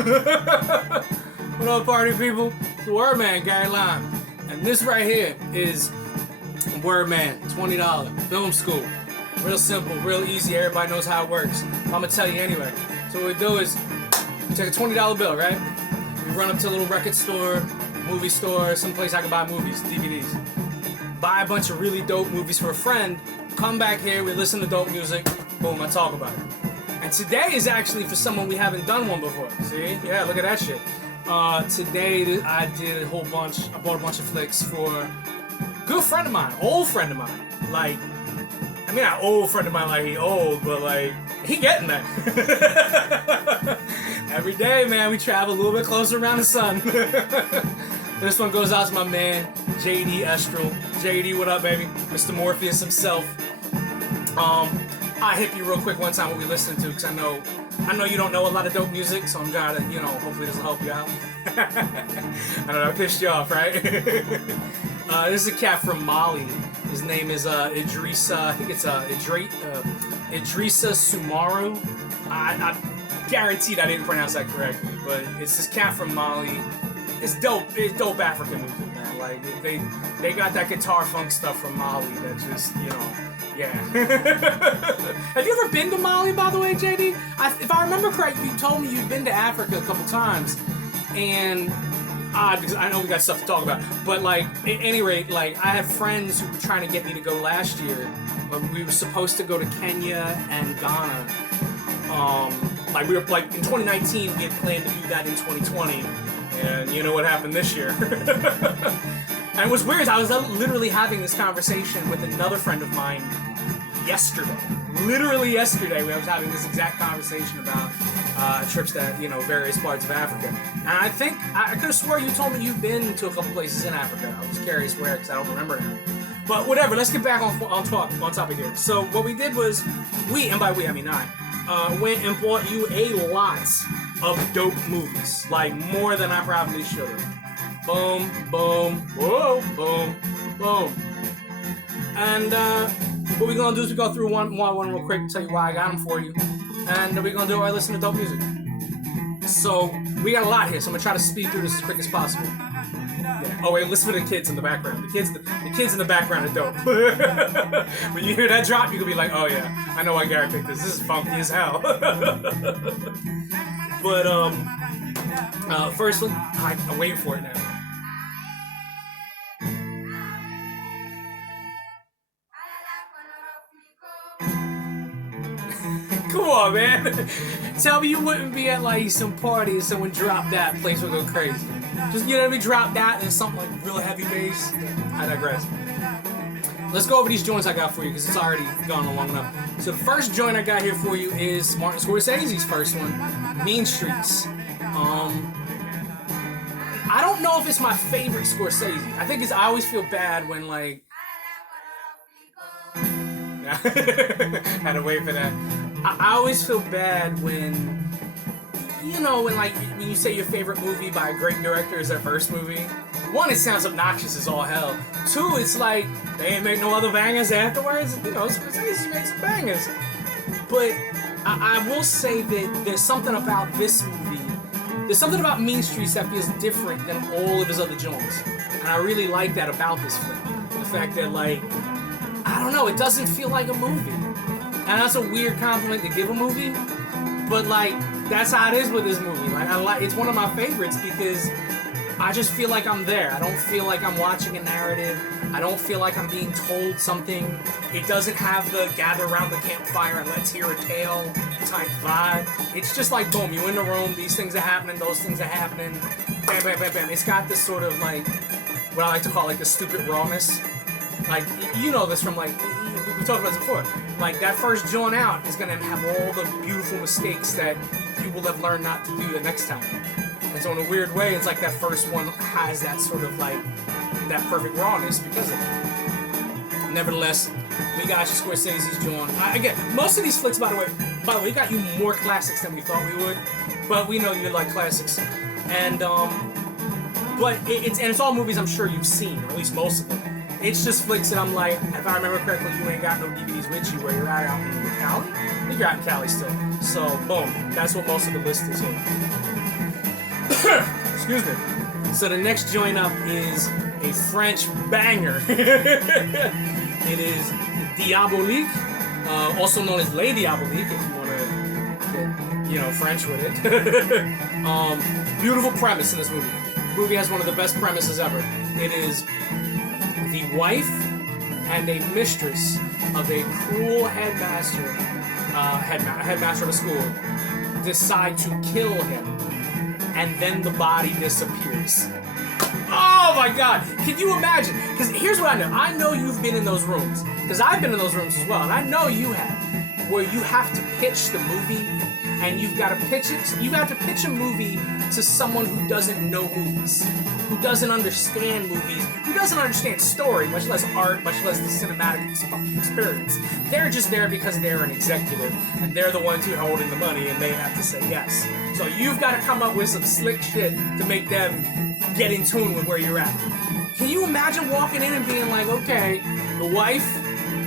What up, party people? It's the Wordman guideline. And this right here is Wordman, $20 film school. Real simple, real easy, everybody knows how it works. I'm gonna tell you anyway. So what we do is, we take a $20 bill, right? We run up to a little record store, movie store, someplace I can buy movies, DVDs. Buy a bunch of really dope movies for a friend, come back here, we listen to dope music, boom, I talk about it. And today is actually for someone we haven't done one before. See? Yeah, look at that shit. Today I did a whole bunch, I bought a bunch of flicks for a good friend of mine, old friend of mine. Like, I mean, not old friend of mine like he old, but like, he getting there. Every day, man, we travel a little bit closer around the sun. This one goes out to my man, JD Estrill. JD, what up, baby? Mr. Morpheus himself. I hit you real quick one time what we listened to, because I know you don't know a lot of dope music, so I'm trying to, hopefully this will help you out. I know I pissed you off, right? This is a cat from Mali. His name is Idrissa, I think it's Idrissa Sumaru. I guaranteed I didn't pronounce that correctly, but it's this cat from Mali. It's dope. It's dope African music, man. Like they got that guitar funk stuff from Mali that just, yeah. Have you ever been to Mali, by the way, JD? If I remember correctly, you told me you'd been to Africa a couple times, and because I know we got stuff to talk about, but like at any rate, like I had friends who were trying to get me to go last year. We were supposed to go to Kenya and Ghana. Like we were like in 2019, we had planned to do that in 2020. And you know what happened this year. And it was weird. I was literally having this conversation with another friend of mine yesterday. Literally yesterday, we was having this exact conversation about trips to various parts of Africa. And I think I could have swore you told me you've been to a couple places in Africa. I was curious where, because I don't remember now. But whatever. Let's get back on topic here. So what we did was and by we I mean I went and bought you a lot of dope movies, like more than I probably should have. Boom, boom, whoa, boom, boom. And what we're gonna do is we go through one real quick, tell you why I got them for you, and we're gonna do our listen to dope music. So we got a lot here, so I'm gonna try to speed through this as quick as possible. Yeah. Oh wait, listen to the kids in the background. The kids in the background are dope. When you hear that drop, you can be like, oh yeah, I know why Gary picked this. This is funky as hell. But first one, I'm waiting for it now. Come on, man. Tell me you wouldn't be at like some party and someone dropped that, place would go crazy. Just drop that and something like real heavy bass. I digress. Let's go over these joints I got for you because it's already gone on long enough. So the first joint I got here for you is Martin Scorsese's first one, Mean Streets. I don't know if it's my favorite Scorsese. I think I always feel bad when like had to wait for that. I always feel bad when when you say your favorite movie by a great director is their first movie. One, it sounds obnoxious as all hell. Two, it's like they ain't make no other bangers afterwards. Scorsese makes some bangers. But I will say that there's something about this movie. There's something about Mean Streets that feels different than all of his other joints. And I really like that about this film. The fact that I don't know, it doesn't feel like a movie. And that's a weird compliment to give a movie. But that's how it is with this movie. It's one of my favorites because I just feel like I'm there. I don't feel like I'm watching a narrative. I don't feel like I'm being told something. It doesn't have the gather around the campfire and let's hear a tale type vibe. It's just like, boom, you're in the room, these things are happening, those things are happening. Bam, bam, bam, bam. It's got this sort of what I like to call the stupid rawness. You know this from we talked about this before. That first joint out is gonna have all the beautiful mistakes that you will have learned not to do the next time. And so in a weird way, it's like that first one has that sort of that perfect rawness because of it. Nevertheless, we got you Scorsese's joint. Again, most of these flicks, by the way, we got you more classics than we thought we would. But we know you like classics. And but it's all movies I'm sure you've seen, or at least most of them. It's just flicks that I'm like, if I remember correctly, you ain't got no DVDs with you where you're at out in Cali? I think you're out in Cali still. So, boom. That's what most of the list is here. Excuse me. So the next joint up is a French banger. It is Diabolique, also known as Les Diaboliques, if you want to get, French with it. Beautiful premise in this movie. The movie has one of the best premises ever. It is the wife and a mistress of a cruel headmaster of a school decide to kill him, and then the body disappears. Oh my God! Can you imagine? Because here's what I know. I know you've been in those rooms. Because I've been in those rooms as well, and I know you have. Where you have to pitch the movie, and you've got to pitch it. You have to pitch a movie to someone who doesn't know movies, who doesn't understand movies, who doesn't understand story, much less art, much less the cinematic experience. They're just there because they're an executive, and they're the ones who are holding the money, and they have to say yes. So you've got to come up with some slick shit to make them get in tune with where you're at. Can you imagine walking in and being like, okay, the wife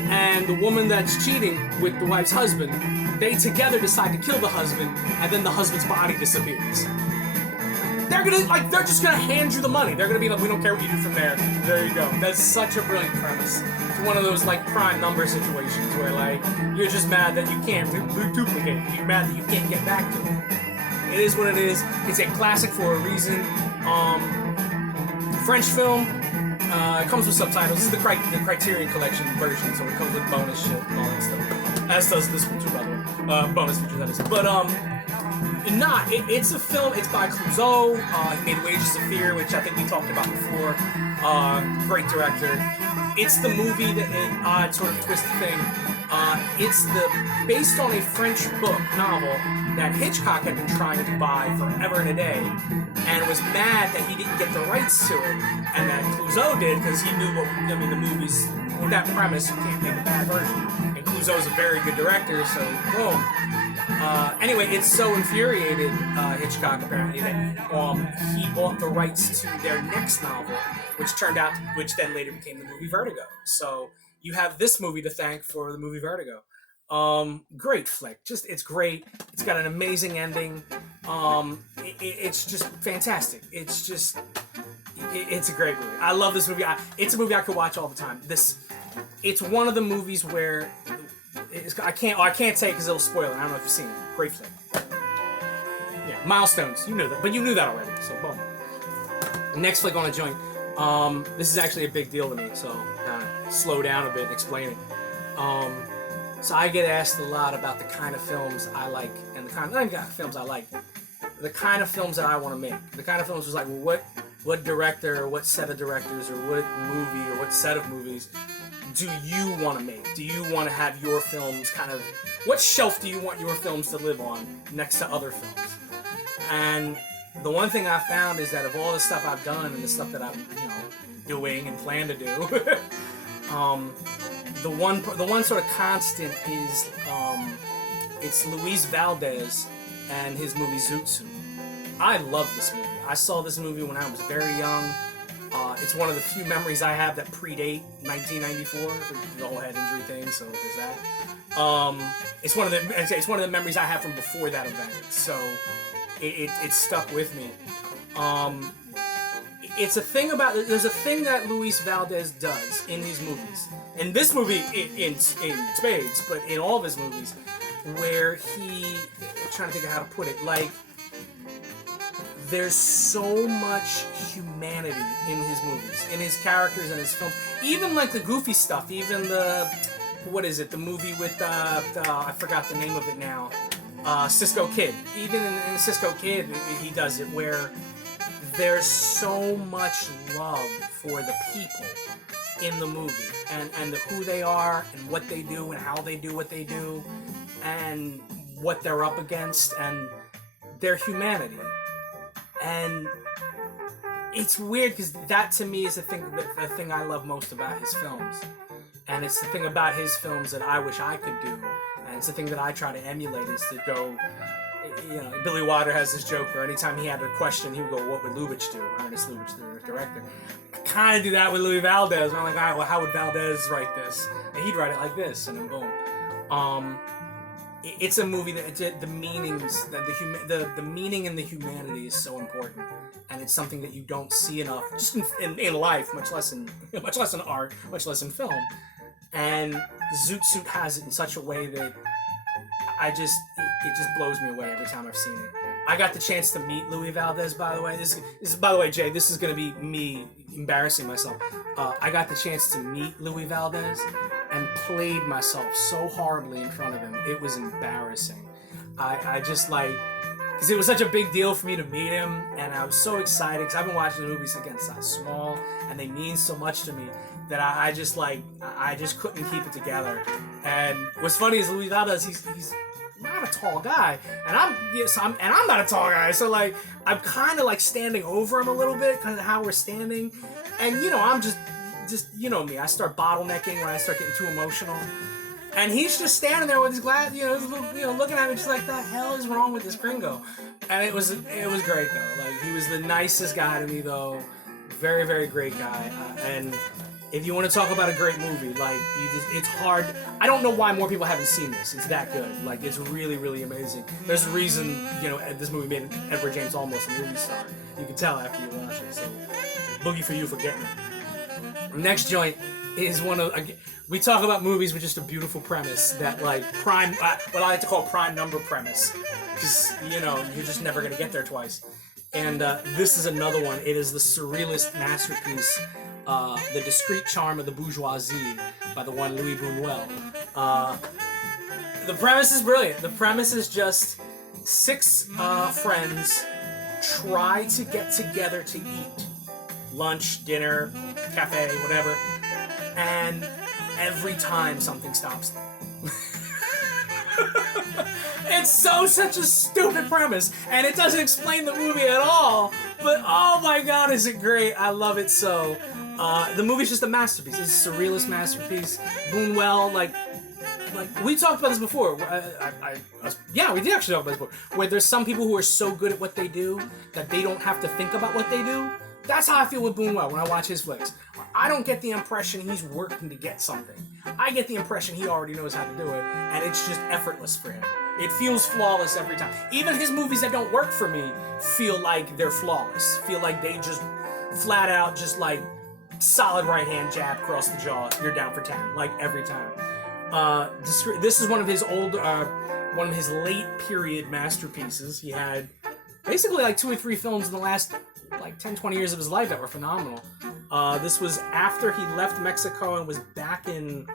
and the woman that's cheating with the wife's husband, they together decide to kill the husband, and then the husband's body disappears. They're just gonna hand you the money. They're gonna be like, we don't care what you do from there. There you go. That's such a brilliant premise. It's one of those prime number situations where you're just mad that you can't duplicate it. You're mad that you can't get back to it. It is what it is. It's a classic for a reason. French film. It comes with subtitles. This is the Criterion Collection version, so it comes with bonus shit and all that stuff. As does this one too, by the way. Bonus features, that is. But it's a film. It's by Clouseau. He made Wages of Fear, which I think we talked about before. Great director. It's the movie that an odd sort of twisted thing. It's based on a French novel that Hitchcock had been trying to buy forever and a day, and was mad that he didn't get the rights to it, and that Clouseau did, because he knew the movies with that premise, you can't make a bad version. And Clouseau's a very good director, so boom. Anyway, it so infuriated Hitchcock apparently that he bought the rights to their next novel, which then later became the movie Vertigo. So you have this movie to thank for the movie Vertigo. Great flick. It's great. It's got an amazing ending. It's just fantastic. It's a great movie. I love this movie. It's a movie I could watch all the time. It's one of the movies where I can't say it because it'll spoil it. I don't know if you've seen it. Great flick. Yeah, Milestones. You knew that, but you knew that already. So boom. Next flick on a joint. This is actually a big deal to me, so kind of slow down a bit and explain it. So I get asked a lot about the kind of films I like, and the kind of films I like, the kind of films that I want to make. The kind of films was like, well, what director, or what set of directors, or what movie, or what set of movies do you want to make? Do you want to have your films what shelf do you want your films to live on next to other films? And the one thing I found is that of all the stuff I've done and the stuff that I'm, doing and plan to do, the one sort of constant is it's Luis Valdez and his movie Zoot Suit. I love this movie. I saw this movie when I was very young. It's one of the few memories I have that predate 1994, the whole head injury thing. So there's that. It's one of the memories I have from before that event. So it stuck with me. There's a thing that Luis Valdez does in his movies. In this movie, in spades, but in all of his movies, where I'm trying to think of how to put it, there's so much humanity in his movies, in his characters and his films. Even the goofy stuff, even the movie with, I forgot the name of it now, Cisco Kid. Even in Cisco Kid, he does it where there's so much love for the people in the movie and who they are and what they do and how they do what they do and what they're up against and their humanity. And it's weird because that to me is the thing I love most about his films. And it's the thing about his films that I wish I could do. And it's the thing that I try to emulate is to go, Billy Wilder has this joke where anytime he had a question, he would go, what would Lubitsch do? Ernest Lubitsch, the director. I kind of do that with Louis Valdez. I'm like, all right, well, how would Valdez write this? And he'd write it like this, and then boom. it's a movie that the meanings, the meaning and the humanity is so important, and it's something that you don't see enough just in life, much less in art, much less in film. And Zoot Suit has it in such a way that it just blows me away every time I've seen it. I got the chance to meet Louis Valdez, by the way. This is by the way, Jay. This is gonna be me embarrassing myself. I got the chance to meet Louis Valdez and played myself so horribly in front of him. It was embarrassing. I just like, because it was such a big deal for me to meet him, and I was so excited because I've been watching the movies since I was small, and they mean so much to me that I just couldn't keep it together. And what's funny is Louis Valdez, he's not a tall guy, and I'm not a tall guy, so like I'm kind of like standing over him a little bit because of how we're standing, and I'm just you know me, I start bottlenecking when I start getting too emotional, and he's just standing there with his glass, looking at me just like, the hell is wrong with this gringo? And it was great though. Like, he was the nicest guy to me though, very, very great guy. And if you want to talk about a great movie, like, it's hard. I don't know why more people haven't seen this. It's that good. Like, it's really, really amazing. There's a reason, this movie made Edward James Olmos a movie star. You can tell after you watch it. So, boogie for you for getting it. Next joint is one of, we talk about movies with just a beautiful premise that, like, prime, what I like to call prime number premise. Because, you're just never going to get there twice. And this is another one. It is the surrealist masterpiece, The Discreet Charm of the Bourgeoisie, by the one Louis Buñuel. The premise is brilliant. The premise is just 6 friends try to get together to eat. Lunch, dinner, cafe, whatever. And every time something stops them. It's such a stupid premise, and it doesn't explain the movie at all, but oh my god, is it great. I love it so. The movie's just a masterpiece. It's a surrealist masterpiece. Buñuel, like we talked about this before. We did actually talk about this before. Where there's some people who are so good at what they do that they don't have to think about what they do. That's how I feel with Buñuel when I watch his flicks. I don't get the impression he's working to get something. I get the impression he already knows how to do it, and it's just effortless for him. It feels flawless every time. Even his movies that don't work for me feel like they're flawless. Feel like they just flat out just like solid right hand jab across the jaw. You're down for 10, like every time. This is one of his late period masterpieces. He had basically like 2 or 3 films in the last like 10-20 years of his life that were phenomenal. This was after he left Mexico and was back in,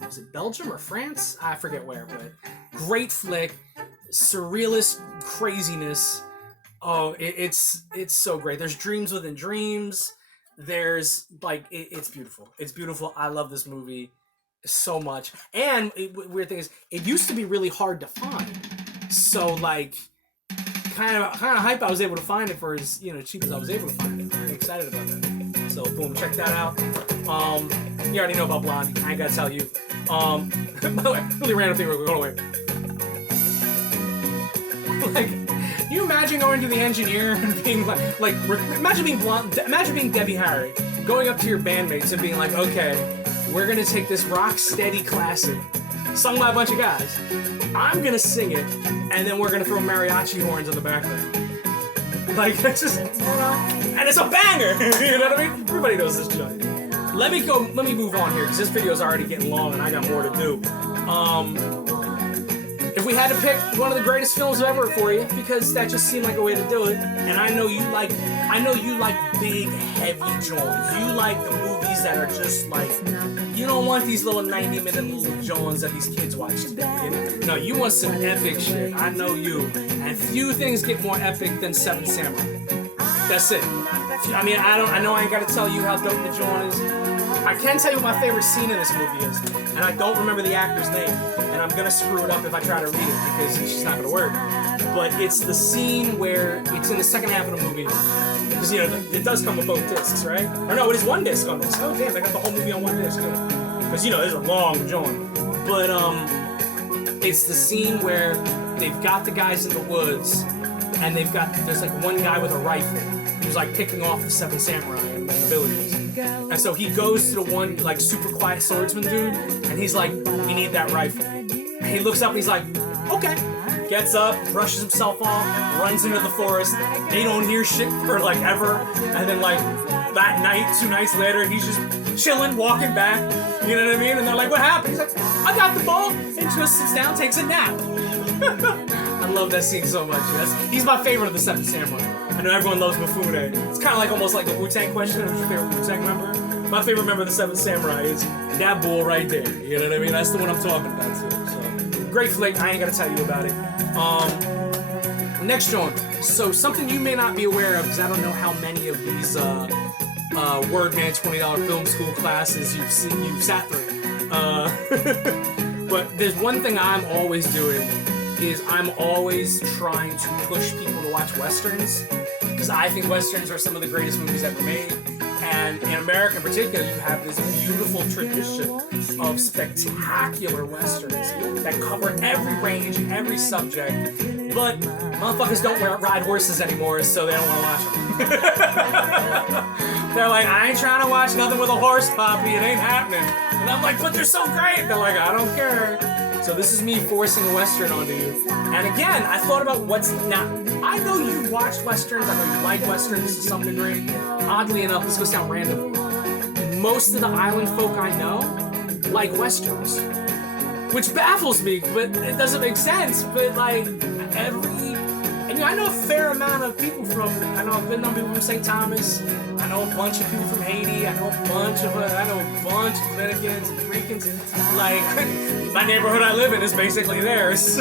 was it Belgium or France? I forget where, but great flick, surrealist craziness. Oh, it's so great. There's dreams within dreams. There's like, it's beautiful. It's beautiful. I love this movie so much. And weird thing is, it used to be really hard to find. So like, kind of hype I was able to find it for as cheap as I was able to find it. I'm excited about that. So boom, check that out. You already know about Blondie. I ain't gotta tell you. By the way, really random thing real quick. Hold on, wait. Like, can you imagine going to the engineer and being imagine being Debbie Harry, going up to your bandmates and being like, okay, we're gonna take this rock steady classic, sung by a bunch of guys. I'm gonna sing it, and then we're gonna throw mariachi horns in the background. Like, it's just, and it's a banger. You know what I mean? Everybody knows this joint. Let me move on here because this video is already getting long and I got more to do. If we had to pick one of the greatest films ever for you, because that just seemed like a way to do it, and I know you like big, heavy joints. You like the movies that are just like, you don't want these little 90-minute little joints that these kids watch today. No, you want some epic shit. I know you. And few things get more epic than Seven Samurai. That's it. I mean, I know I ain't gotta tell you how dope the joint is. I can tell you what my favorite scene in this movie is, and I don't remember the actor's name, and I'm gonna screw it up if I try to read it because it's just not gonna work. But it's the scene where it's in the second half of the movie, because it does come with both discs, right? Or no, it is one disc on this. Oh damn, they got the whole movie on one disc too. Because there's a long joint. But it's the scene where they've got the guys in the woods, and there's like one guy with a rifle who's like picking off the Seven Samurai and the villages. And so he goes to the one like super quiet swordsman dude, and he's like, we need that rifle. And he looks up and he's like, Okay. Gets up, brushes himself off, runs into the forest. They don't hear shit for like ever. And then like that night, 2 nights later, he's just chilling, walking back. You know what I mean? And they're like, what happened? He's like, I got the ball. And just sits down, takes a nap. I love that scene so much. He's my favorite of the Seven Samurai. I know everyone loves Mifune. It's kind of like almost like the Wu-Tang question. Who's your favorite Wu-Tang member? My favorite member of the Seven Samurai is that bull right there. You know what I mean? That's the one I'm talking about too. So great flick. I ain't gotta tell you about it. Next joint. So something you may not be aware of, because I don't know how many of these Wordman $20 film school classes you've sat through. But there's one thing I'm always doing is I'm always trying to push people to watch Westerns, because I think Westerns are some of the greatest movies ever made. And in America in particular, you have this beautiful tradition of spectacular Westerns that cover every range, every subject. But motherfuckers don't ride horses anymore, so they don't want to watch them. They're like, I ain't trying to watch nothing with a horse, Poppy. It ain't happening. And I'm like, but they're so great. They're like, I don't care. So this is me forcing a Western onto you. And again, I thought about what's not. I know you watch Westerns. I know you like Westerns to some degree. Oddly enough, this goes down random. Most of the island folk I know like Westerns. Which baffles me, but it doesn't make sense. But like, and I know a fair amount of people I've been on people from St. Thomas. I know a bunch of people from Haiti. I know a bunch of Dominicans and Ricans. Like, my neighborhood I live in is basically theirs.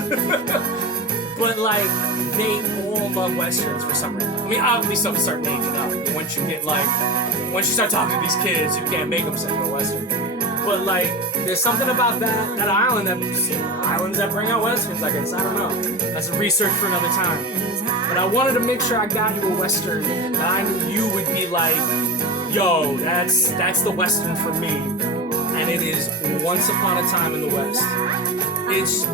But like, they all love Westerns for some reason. I mean, obviously some start aging up. Once you start talking to these kids, you can't make them say a Western. But like, there's something about that island islands that bring out Westerns, I guess. I don't know. That's a research for another time. But I wanted to make sure I got you a Western that I knew you would be like, yo, that's the Western for me. And it is Once Upon a Time in the West. It's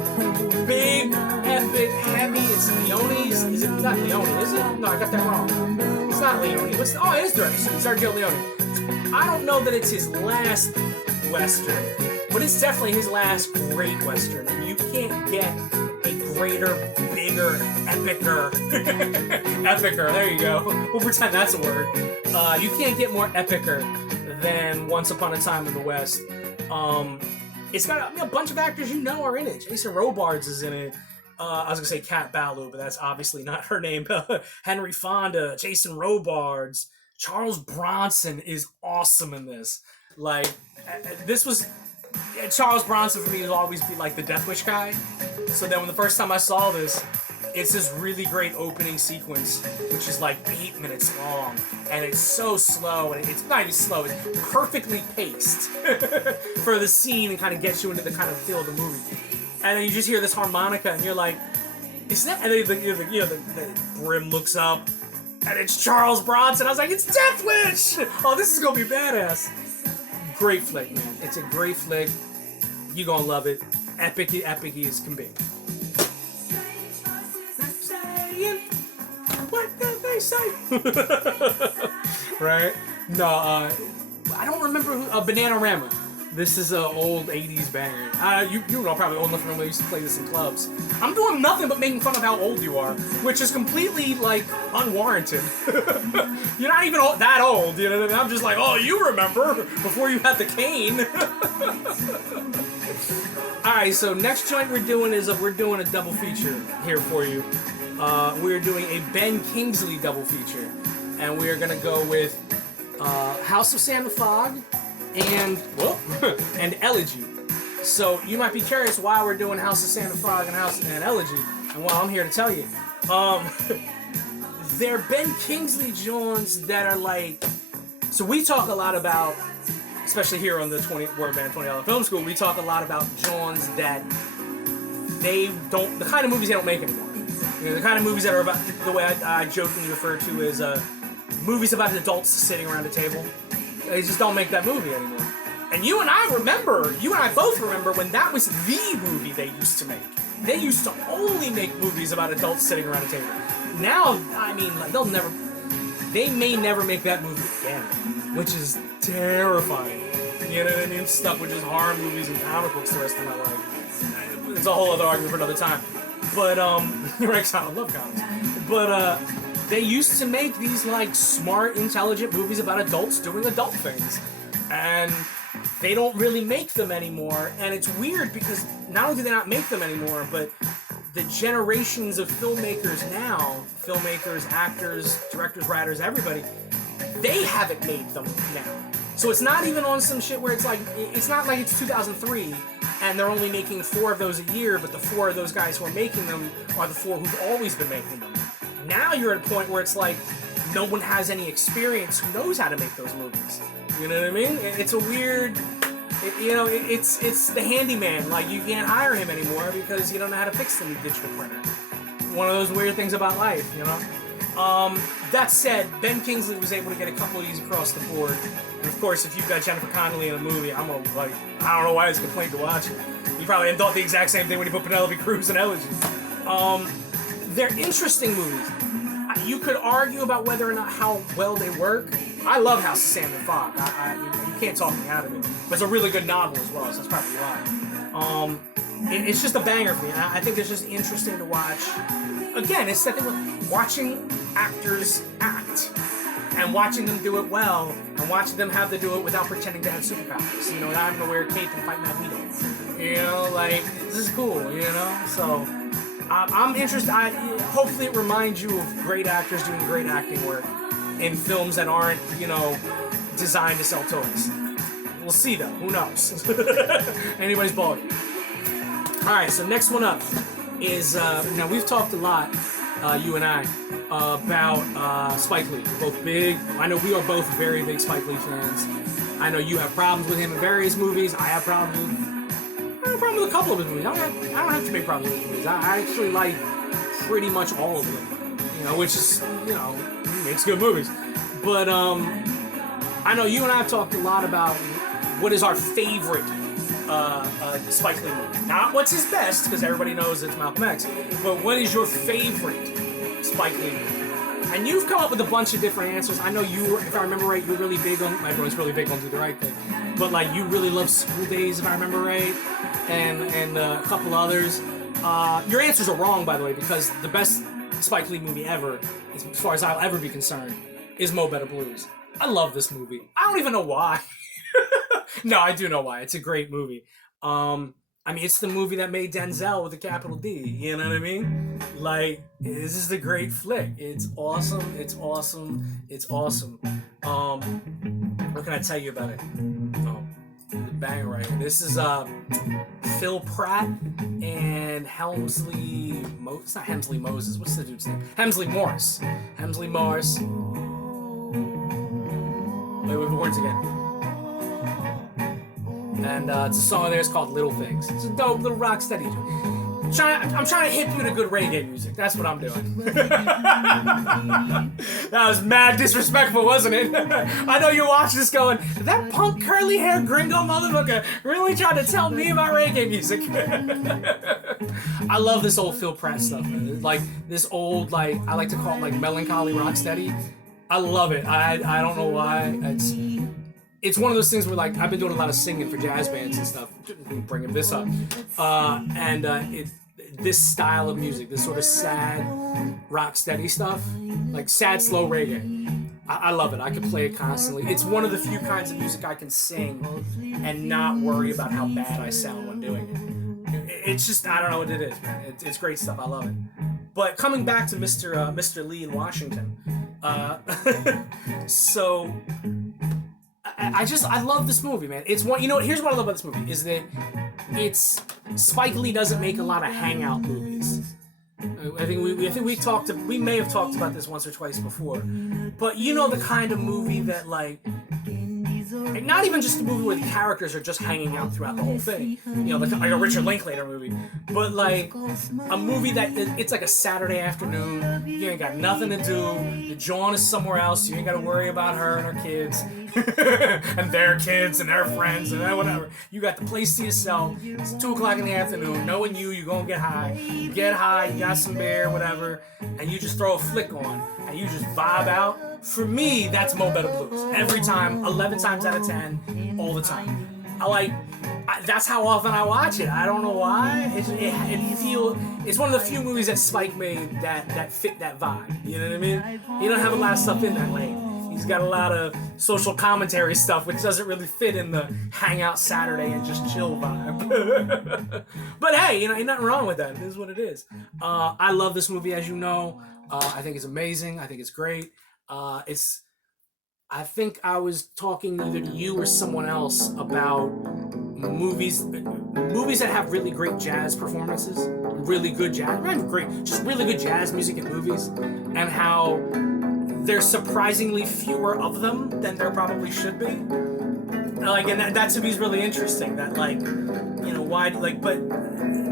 big, epic, heavy. It's Leone's. Is it not Leone? Is it? No, I got that wrong. It's not Leone. It is directed. It's Sergio Leone. I don't know that it's his last Western, but it's definitely his last great Western. And you can't get a greater, bigger, epicer. There you go. We'll pretend that's a word. You can't get more epicer than Once Upon a Time in the West. It's got a bunch of actors you know are in it. Jason Robards is in it. I was gonna say Kat Ballou, but that's obviously not her name. Henry Fonda, Jason Robards, Charles Bronson is awesome in this. Like, this was Charles Bronson for me will always be like the Death Wish guy. So then when the first time I saw this, it's this really great opening sequence, which is like 8 minutes long, and it's so slow, and it's not even slow, it's perfectly paced for the scene and kind of gets you into the kind of feel of the movie. And then you just hear this harmonica, and you're like, is that? And then the brim looks up, and it's Charles Bronson. I was like, it's Death Wish! Oh, this is gonna be badass. Great flick, man. It's a great flick. You're gonna love it. Epic as can be. What did they say? Right? No, I don't remember Bananarama. This is an old 80s banger. You know probably old enough to remember I used to play this in clubs. I'm doing nothing but making fun of how old you are, which is completely, like, unwarranted. You're not even that old, you know what I mean? I'm just like, oh, you remember before you had the cane. Alright, so next joint we're doing is we're doing a double feature here for you. We're doing a Ben Kingsley double feature. And we are going to go with House of Sand and Fog and Elegy. So you might be curious why we're doing House of Sand and Fog and Elegy. And well, I'm here to tell you. They're Ben Kingsley joints that are like... So we talk a lot about, especially here on the Wordman $20 Film School, we talk a lot about joints that the kind of movies they don't make anymore. You know, the kind of movies that are about, the way I jokingly refer to as movies about adults sitting around a table. They just don't make that movie anymore. And you and I both remember when that was the movie they used to make. They used to only make movies about adults sitting around a table. Now, I mean, like, they may never make that movie again, which is terrifying. You know what I mean? I'm stuck with just horror movies and comic books the rest of my life. It's a whole other argument for another time. But Rex, I love comics. But they used to make these like smart, intelligent movies about adults doing adult things, and they don't really make them anymore. And it's weird because not only do they not make them anymore, but the generations of filmmakers now, filmmakers, actors, directors, writers, everybody, they haven't made them now. So it's not even on some shit where it's not like it's 2003 and they're only making 4 of those a year, but the 4 of those guys who are making them are the 4 who've always been making them. Now you're at a point where it's like no one has any experience who knows how to make those movies. You know what I mean? It's a weird... it's the handyman. Like, you can't hire him anymore because you don't know how to fix the digital printer. One of those weird things about life, you know? That said, Ben Kingsley was able to get a couple of these across the board. And of course, if you've got Jennifer Connelly in a movie, I don't know why it's a complaint to watch it. You probably thought the exact same thing when you put Penelope Cruz in Elegy. They're interesting movies. You could argue about whether or not how well they work. I love House of Sand and Fog. You can't talk me out of it. But it's a really good novel as well, so that's probably why. It's just a banger for me. I think it's just interesting to watch. Again, it's that thing with watching actors act and watching them do it well and watching them have to do it without pretending to have superpowers. You know, without having to wear a cape and fight Magneto. You know, like, this is cool, you know? So, I'm interested. Hopefully it reminds you of great actors doing great acting work in films that aren't, you know, designed to sell toys. We'll see, though. Who knows? Anybody's ballgame. Alright, so next one up is, now we've talked a lot, you and I, about Spike Lee. We're both big. I know we are both very big Spike Lee fans. I know you have problems with him in various movies. I have problems with a couple of his movies. I don't have too many problems with his movies. I actually like pretty much all of them. You know, which is, you know, he makes good movies. But, I know you and I have talked a lot about what is our favorite Spike Lee movie. Not what's his best, because everybody knows it's Malcolm X, but what is your favorite Spike Lee movie? And you've come up with a bunch of different answers. I know you, if I remember right, you're really big on, everyone's really big on Do the Right Thing, but like you really love School Days, if I remember right, and a couple others. Your answers are wrong, by the way, because the best Spike Lee movie ever, as far as I'll ever be concerned, is Mo Better Blues. I love this movie. I don't even know why. No, I do know why. It's a great movie. I mean, it's the movie that made Denzel with a capital D. You know what I mean? Like, this is the great flick. It's awesome. It's awesome. It's awesome. What can I tell you about it? Oh, the banger right here. This is Phil Pratt and Helmsley. It's not Hemsley Moses. What's the dude's name? Hemsley Morris. Hemsley Morris. Wait, the words again. And it's a song of theirs called Little Things. It's a dope little rock steady. I'm trying to hip you to good reggae music. That's what I'm doing. That was mad disrespectful, wasn't it? I know you're watching this going, that punk curly hair gringo motherfucker really trying to tell me about reggae music. I love this old Phil Pratt stuff, man. Like this old, like I like to call it like melancholy rock steady. I love it. I don't know why. It's one of those things where, like, I've been doing a lot of singing for jazz bands and stuff, bringing this up, this style of music, this sort of sad, rock steady stuff, like sad, slow reggae. I love it. I can play it constantly. It's one of the few kinds of music I can sing and not worry about how bad I sound when doing it. It's just, I don't know what it is, man. It's great stuff. I love it. But coming back to Mr. Lee in Washington, so I love this movie, man. It's one, you know, here's what I love about this movie, is that Spike Lee doesn't make a lot of hangout movies. I think we may have talked about this once or twice before, but you know, the kind of movie that like not even just a movie where the characters are just hanging out throughout the whole thing, you know, like a Richard Linklater movie, but like a movie that it's like a Saturday afternoon, you ain't got nothing to do, the John is somewhere else, you ain't got to worry about her and her kids and their kids and their friends and whatever. You got the place to yourself. It's 2 o'clock in the afternoon, knowing you gonna get high. You get high, you got some beer, whatever, and you just throw a flick on and you just vibe out. For me, that's Mo Better Blues. Every time, 11 times out of 10, all the time. I That's how often I watch it. I don't know why. It's one of the few movies that Spike made that fit that vibe. You know what I mean? He don't have a lot of stuff in that lane. He's got a lot of social commentary stuff, which doesn't really fit in the hangout Saturday and just chill vibe. But hey, ain't nothing wrong with that. It is what it is. I love this movie, as you know. I think it's amazing. I think it's great. I think I was talking either to you or someone else about movies that have really great jazz performances, really good jazz, not great, just really good jazz music in movies, and how there's surprisingly fewer of them than there probably should be. Like, and that to me is really interesting. That why, but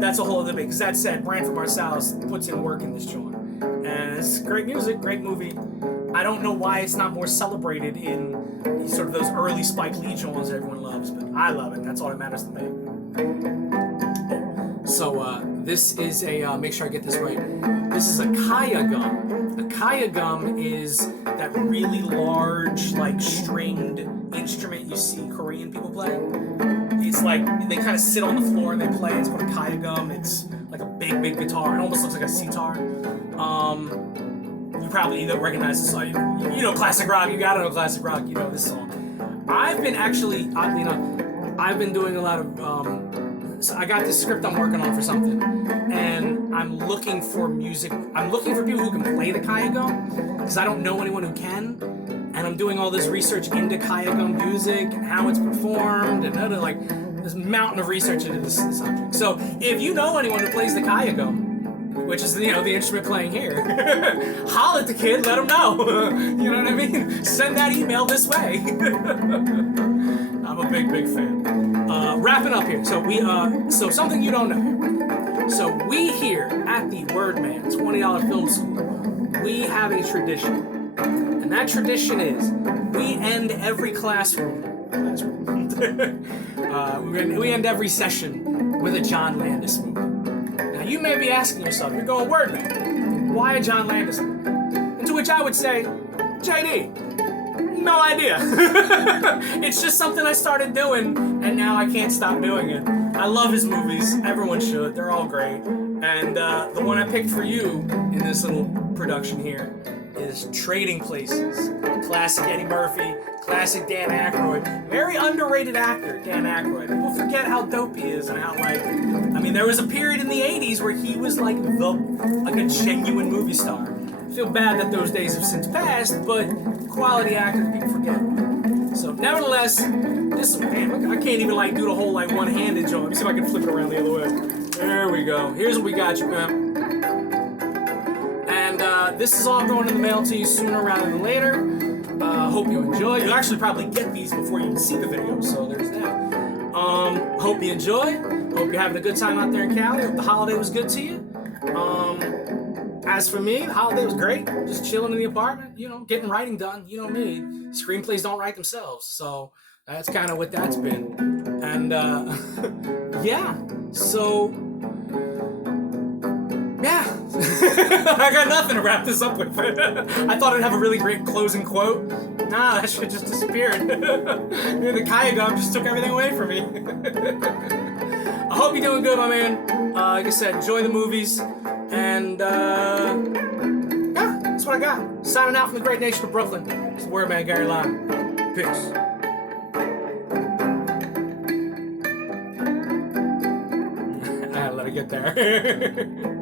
that's a whole other thing. Because that said, Branford Marsalis puts in work in this joint, and it's great music, great movie. I don't know why it's not more celebrated in sort of those early Spike Lee joints that everyone loves, but I love it. That's all that matters to me. So this is a, make sure I get this right. This is a kaya gum. A kaya gum is that really large, stringed instrument you see Korean people play. It's like, they kind of sit on the floor and they play. It's called a kaya gum. It's like a big, big guitar. It almost looks like a sitar. You probably recognize this song. You know classic rock. You gotta know classic rock. You know this song. I've been actually, oddly enough, I've been doing a lot of, so I got this script I'm working on for something, and I'm looking for music. I'm looking for people who can play the kaya gum, because I don't know anyone who can. And I'm doing all this research into kaya gum music and how it's performed, and this mountain of research into this subject. So if you know anyone who plays the kaya gum, which is the instrument playing here, holler at the kid, let him know. You know what I mean? Send that email this way. I'm a big, big fan. Wrapping up here. So something you don't know. So we here at the Wordman $20 Film School, we have a tradition. And that tradition is we end every we end every session with a John Landis movie. Now you may be asking yourself, you're going, Wordman, why a John Landis movie? And to which I would say, JD, no idea. It's just something I started doing, and now I can't stop doing it. I love his movies. Everyone should. They're all great. And the one I picked for you in this little production here is Trading Places. Classic Eddie Murphy, classic Dan Aykroyd. Very underrated actor, Dan Aykroyd. People forget how dope he is and how, there was a period in the 80s where he was like a genuine movie star. I feel bad that those days have since passed, but quality actors, people forget. So, nevertheless, I can't even do the whole one-handed joint. Let me see if I can flip it around the other way. There we go. Here's what we got you, man. And this is all going in the mail to you sooner rather than later. Hope you enjoy. You'll actually probably get these before you even see the video, so there's that. Hope you enjoy. Hope you're having a good time out there in Cali. Hope the holiday was good to you. As for me, the holiday was great. Just chilling in the apartment, getting writing done. You know me. Screenplays don't write themselves, so that's kind of what that's been. And yeah, so yeah. I got nothing to wrap this up with. I thought I'd have a really great closing quote. Nah, that shit just disappeared. The kaya gum just took everything away from me. I hope you're doing good, my man. Like I said, enjoy the movies. And yeah, that's what I got. Signing out from the great nation of Brooklyn. It's the Wordman, Gary Lyon. Peace. Let me get there.